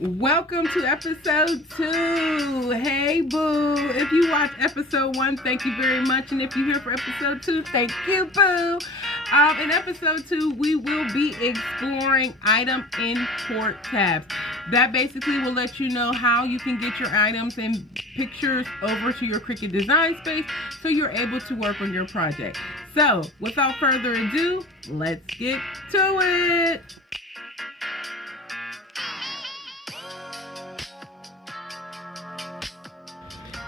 Welcome to episode 2. Hey boo. If you watch episode 1, thank you very much. And if you're here for episode 2, thank you boo. In episode 2, we will be exploring item import tabs. That basically will let you know how you can get your items and pictures over to your Cricut design space so you're able to work on your project. So without further ado, let's get to it.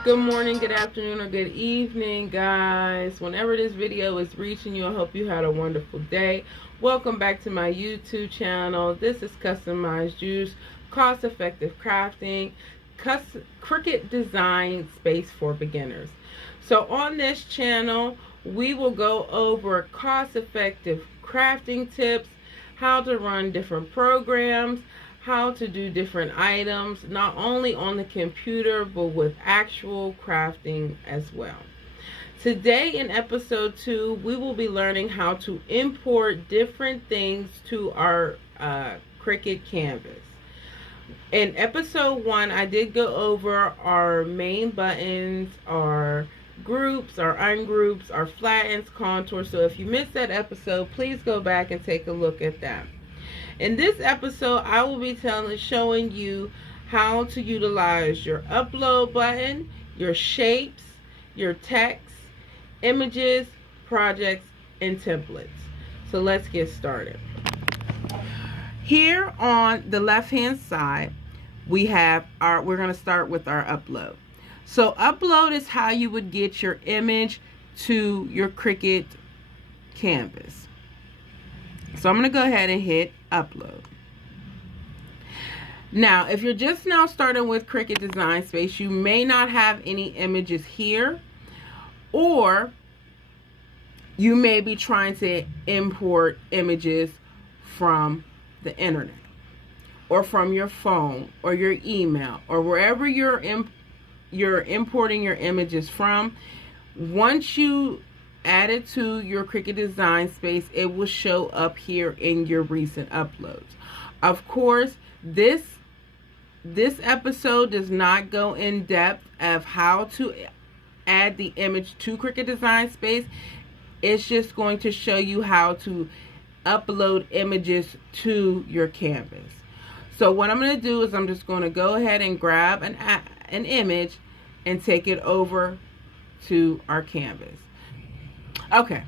Good morning, good afternoon, or good evening, guys. Whenever this video is reaching you, I hope you had a wonderful day. Welcome back to my YouTube channel. This is Customized Juice, cost-effective crafting, Cricut design space for beginners. So on this channel, we will go over cost-effective crafting tips, how to run different programs, how to do different items, not only on the computer, but with actual crafting as well. Today in episode 2, we will be learning how to import different things to our Cricut canvas. In episode 1, I did go over our main buttons, our groups, our ungroups, our flattens, contours. So if you missed that episode, please go back and take a look at that. In this episode, I will be showing you how to utilize your upload button, your shapes, your text, images, projects, and templates. So let's get started. Here on the left-hand side, we have we're going to start with our upload. So upload is how you would get your image to your Cricut canvas. So I'm going to go ahead and hit upload. Now, if you're just now starting with Cricut Design Space, you may not have any images here, or you may be trying to import images from the internet or from your phone or your email or wherever you're importing your images from. Once you add it to your Cricut Design Space, it will show up here in your recent uploads. Of course, this episode does not go in depth of how to add the image to Cricut Design Space. It's just going to show you how to upload images to your canvas. So what I'm going to do is I'm just going to go ahead and grab an image and take it over to our canvas. Okay,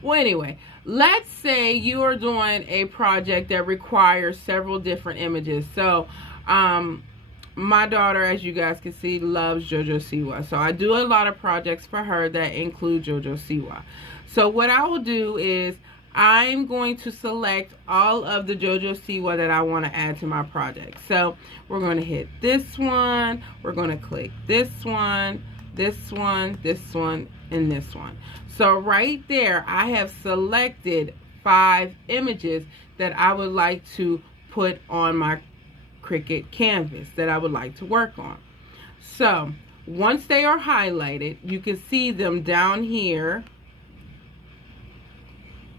well anyway, let's say you are doing a project that requires several different images. So my daughter, as you guys can see, loves JoJo Siwa. So I do a lot of projects for her that include JoJo Siwa. So what I will do is I'm going to select all of the JoJo Siwa that I want to add to my project. So we're going to hit this one, we're going to click this one, this one, this one, and this one. So right there, I have selected 5 images that I would like to put on my Cricut canvas that I would like to work on. So once they are highlighted, you can see them down here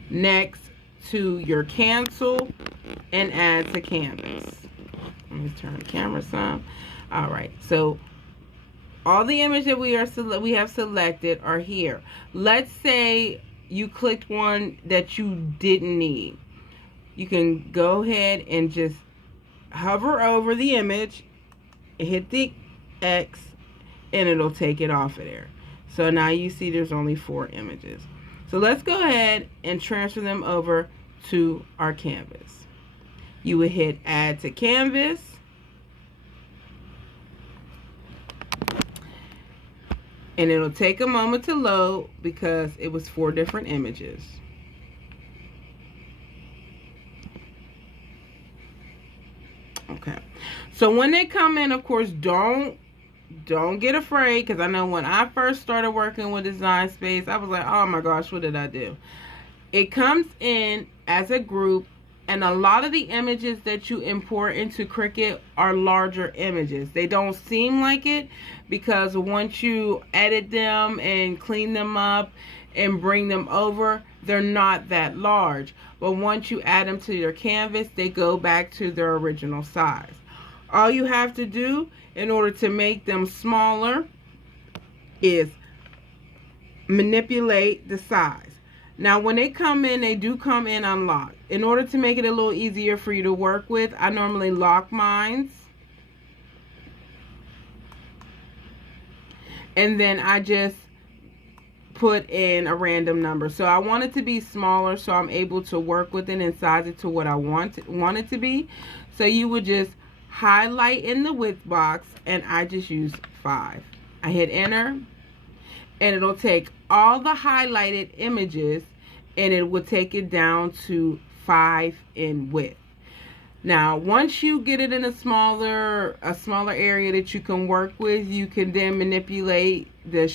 next to your cancel and add to canvas. Let me turn the camera some. All right, so all the images that we have selected are here. Let's say you clicked one that you didn't need. You can go ahead and just hover over the image, hit the X, and it'll take it off of there. So now you see there's only 4 images. So let's go ahead and transfer them over to our canvas. You would hit add to canvas. And it'll take a moment to load because it was 4 different images. Okay. So when they come in, of course, don't get afraid, because I know when I first started working with Design Space, I was like, oh my gosh, what did I do? It comes in as a group, and a lot of the images that you import into Cricut are larger images. They don't seem like it, because once you edit them and clean them up and bring them over, they're not that large. But once you add them to your canvas, they go back to their original size. All you have to do in order to make them smaller is manipulate the size. Now when they come in, they do come in unlocked. In order to make it a little easier for you to work with, I normally lock mine. And then I just put in a random number. So I want it to be smaller so I'm able to work with it and size it to what I want it to be. So you would just highlight in the width box, and I just use 5. I hit enter, and it'll take all the highlighted images and it will take it down to 5 in width. Now once you get it in a smaller area that you can work with, you can then manipulate the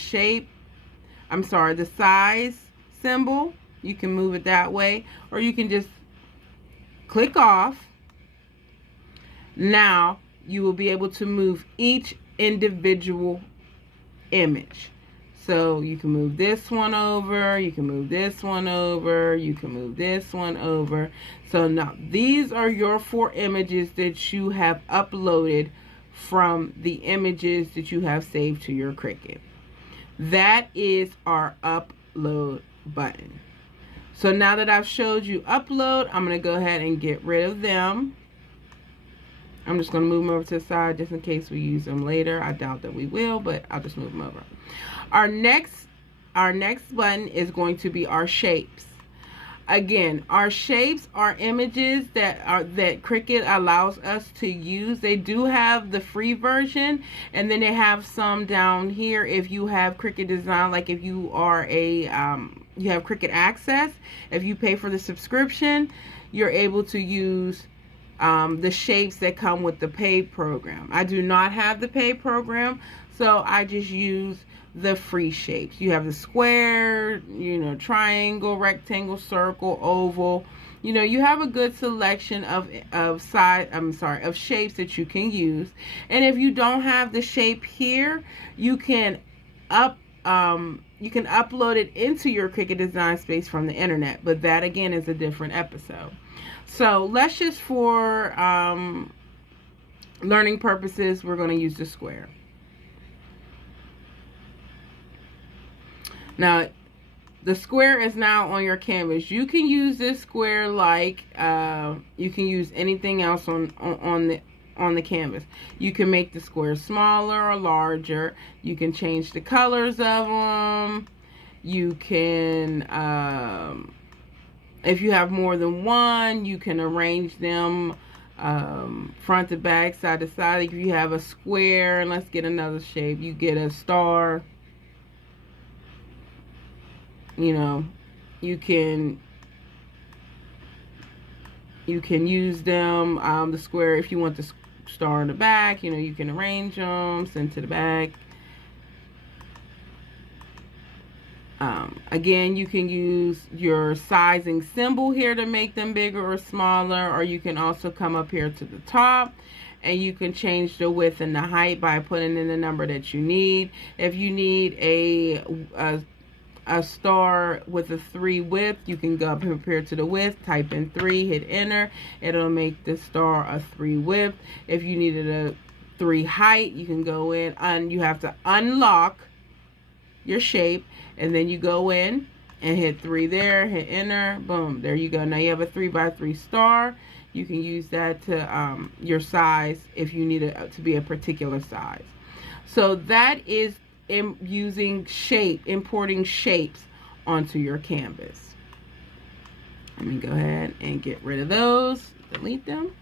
the size symbol. You can move it that way, or you can just click off. Now you will be able to move each individual image. So you can move this one over, you can move this one over, you can move this one over. So now these are your 4 images that you have uploaded from the images that you have saved to your Cricut. That is our upload button. So now that I've showed you upload, I'm going to go ahead and get rid of them. I'm just going to move them over to the side just in case we use them later. I doubt that we will, but I'll just move them over. Our next button is going to be our shapes. Again, our shapes are images that Cricut allows us to use. They do have the free version, and then they have some down here if you have Cricut Design, like if you are you have Cricut Access. If you pay for the subscription, you're able to use the shapes that come with the paid program. I do not have the paid program, so I just use the free shapes. You have the square, triangle, rectangle, circle, oval. You have a good selection of shapes that you can use. And if you don't have the shape here, you can upload it into your Cricut Design Space from the internet, but that again is a different episode. So let's just, for learning purposes, we're going to use the square. Now, the square is now on your canvas. You can use this square like you can use anything else on the canvas. You can make the square smaller or larger. You can change the colors of them. You can, if you have more than one, you can arrange them front to back, side to side. If you have a square, and let's get another shape, you get a star. You can use them, the square, if you want the star in the back, you can arrange them, send to the back. Again, you can use your sizing symbol here to make them bigger or smaller, or you can also come up here to the top and you can change the width and the height by putting in the number that you need. If you need a star with a 3 width, you can go up here to the width, type in 3, hit enter. It'll make the star a 3 width. If you needed a 3 height, you can go in and you have to unlock your shape, and then you go in and hit 3 there, hit enter, boom, there you go. Now you have a 3x3 star. You can use that to your size if you need it to be a particular size. So that is importing shapes onto your canvas. Let me go ahead and get rid of those, delete them.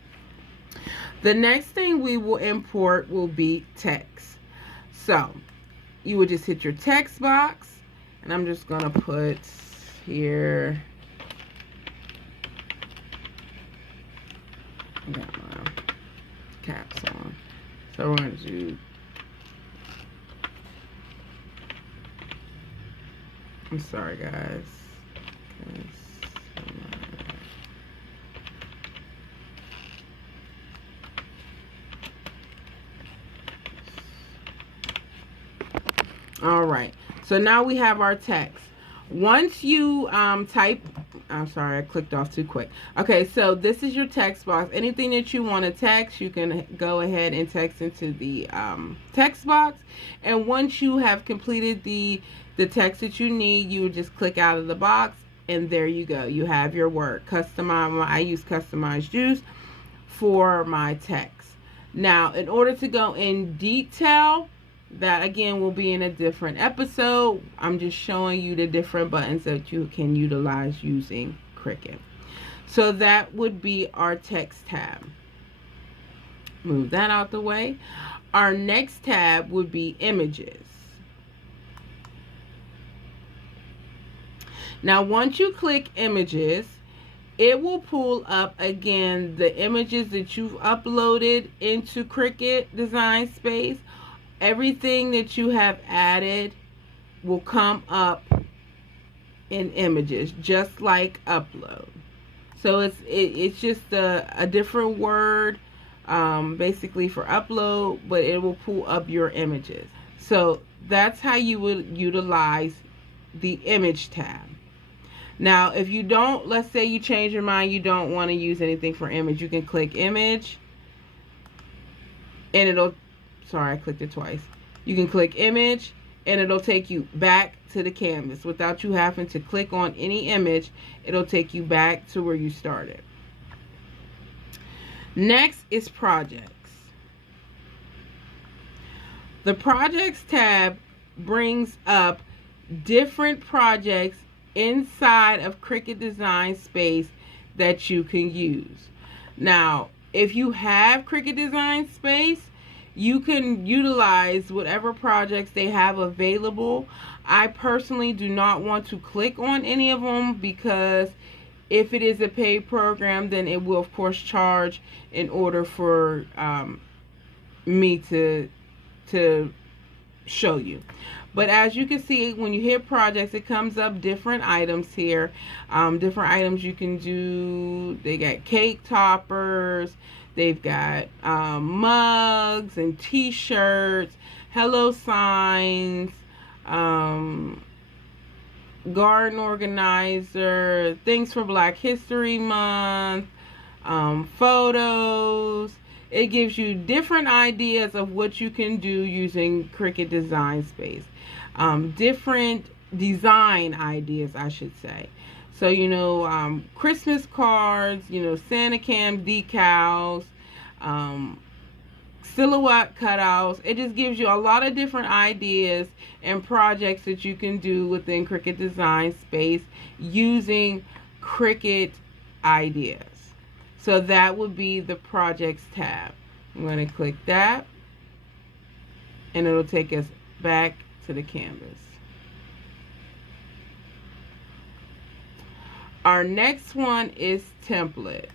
The next thing we will import will be text. So you would just hit your text box, and I'm just gonna put here, I got my caps on, so we're gonna do, I'm sorry guys, all right, so now we have our text. Once you type I'm sorry, I clicked off too quick. Okay, so this is your text box. Anything that you want to text, you can go ahead and text into the text box. And once you have completed the text that you need, you would just click out of the box, and there you go. You have your word. Customize. I use Customized Juice for my text. Now, in order to go in detail, that again will be in a different episode. I'm just showing you the different buttons that you can utilize using Cricut. So that would be our text tab. Move that out the way. Our next tab would be images. Now once you click images, it will pull up again the images that you've uploaded into Cricut Design Space. Everything that you have added will come up in images, just like upload. So it's just a different word basically for upload, but it will pull up your images. So that's how you would utilize the image tab. Now if you don't, let's say you change your mind, you don't want to use anything for image, you can click image and it'll, sorry, I clicked it twice. You can click image and it'll take you back to the canvas without you having to click on any image. It'll take you back to where you started. Next is projects. The projects tab brings up different projects inside of Cricut Design Space that you can use. Now, if you have Cricut Design Space, you can utilize whatever projects they have available. I personally do not want to click on any of them because if it is a paid program, then it will of course charge in order for me to show you. But as you can see, when you hit projects, it comes up different items here. Different items you can do. They got cake toppers. They've got mugs and t-shirts, hello signs, garden organizer, things for Black History Month, photos. It gives you different ideas of what you can do using Cricut Design Space. Different design ideas, I should say. So, you know, Christmas cards, you know, Santa Cam decals, silhouette cutouts. It just gives you a lot of different ideas and projects that you can do within Cricut Design Space using Cricut ideas. So that would be the projects tab. I'm going to click that and it'll take us back to the canvas. Our next one is template.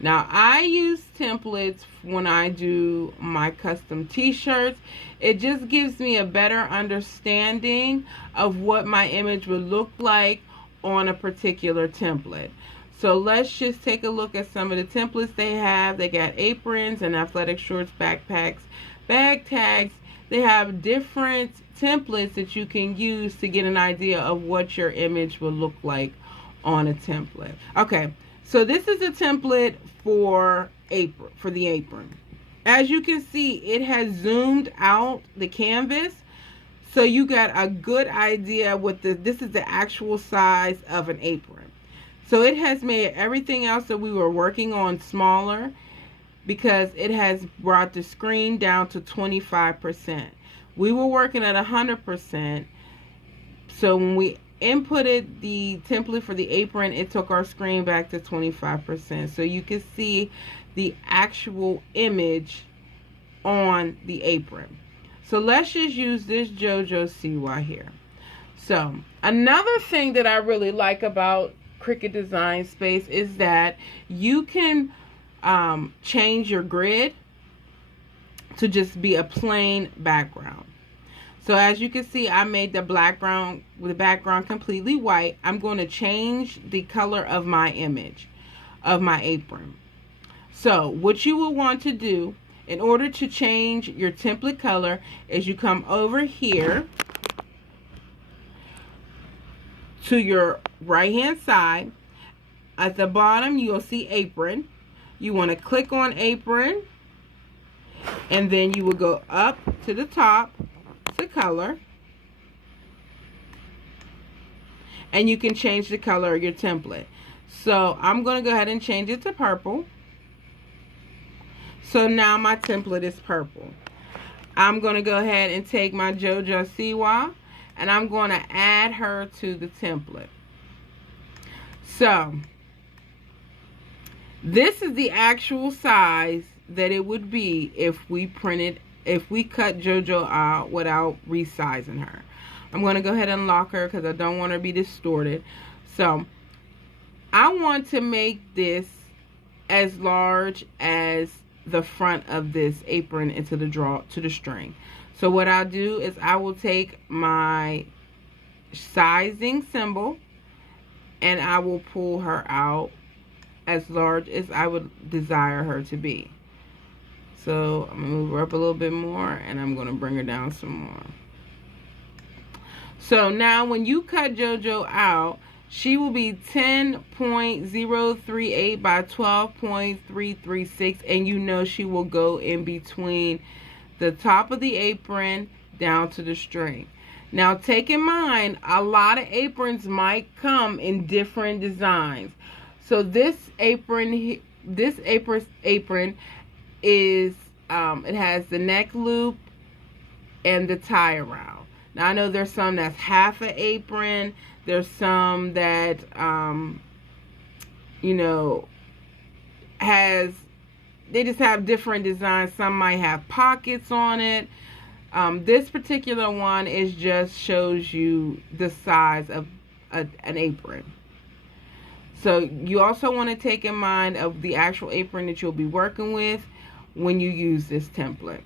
Now I use templates when I do my custom t-shirts. It just gives me a better understanding of what my image would look like on a particular template. So let's just take a look at some of the templates they have. They got aprons and athletic shorts, backpacks, bag tags. They have different templates that you can use to get an idea of what your image will look like on a template. Okay, so this is a template for the apron. As you can see, it has zoomed out the canvas, so you got a good idea what this is the actual size of an apron. So it has made everything else that we were working on smaller because it has brought the screen down to 25%. We were working at 100%, so when we inputted the template for the apron, it took our screen back to 25%. So you can see the actual image on the apron. So let's just use this JoJo Siwa here. So another thing that I really like about Cricut Design Space is that you can change your grid to just be a plain background. So as you can see, I made the background completely white. I'm going to change the color of my image, of my apron. So what you will want to do in order to change your template color is you come over here to your right hand side at the bottom you'll see Apron. You want to click on Apron, and then you will go up to the top to color, and you can change the color of your template. So I'm going to go ahead and change it to purple. So now my template is purple. I'm going to go ahead and take my JoJo Siwa, and I'm going to add her to the template. So this is the actual size that it would be if we cut JoJo out without resizing her. I'm going to go ahead and lock her because I don't want her to be distorted. So I want to make this as large as the front of this apron into the string. So what I'll do is I will take my sizing symbol and I will pull her out as large as I would desire her to be. So I'm going to move her up a little bit more, and I'm going to bring her down some more. So now when you cut JoJo out, she will be 10.038 by 12.336, and you know she will go in between the top of the apron down to the string. Now take in mind, a lot of aprons might come in different designs. So this apron is, it has the neck loop and the tie around. Now I know there's some that's half an apron. There's some that, you know, they just have different designs. Some might have pockets on it. This particular one just shows you the size of an apron. So you also want to take in mind of the actual apron that you'll be working with when you use this template.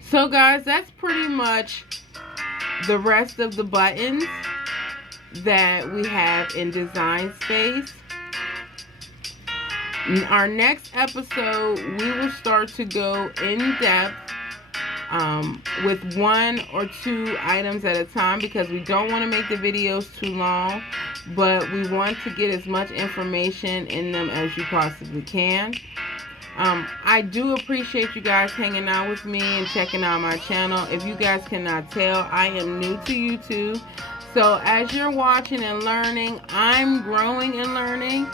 So guys, that's pretty much the rest of the buttons that we have in Design Space. In our next episode, we will start to go in depth with 1 or 2 items at a time, because we don't want to make the videos too long, but we want to get as much information in them as you possibly can. I do appreciate you guys hanging out with me and checking out my channel. If you guys cannot tell, I am new to YouTube. So as you're watching and learning, I'm growing and learning.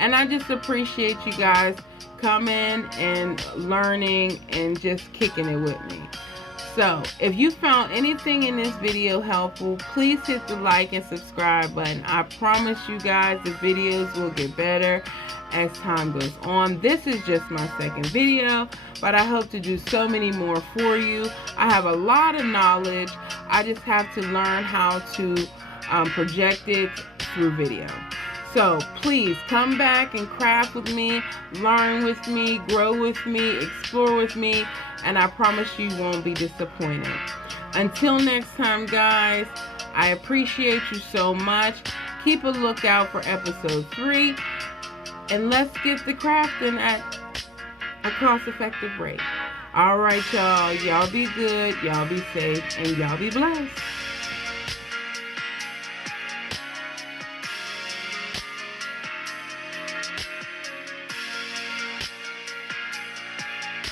And I just appreciate you guys coming and learning and just kicking it with me. So if you found anything in this video helpful, please hit the like and subscribe button. I promise you guys the videos will get better as time goes on. This is just my second video, but I hope to do so many more for you. I have a lot of knowledge. I just have to learn how to project it through video. So please come back and craft with me, learn with me, grow with me, explore with me, and I promise you won't be disappointed. Until next time, guys, I appreciate you so much. Keep a lookout for episode 3. And let's get the crafting at a cost-effective rate. All right, y'all. Y'all be good. Y'all be safe. And y'all be blessed.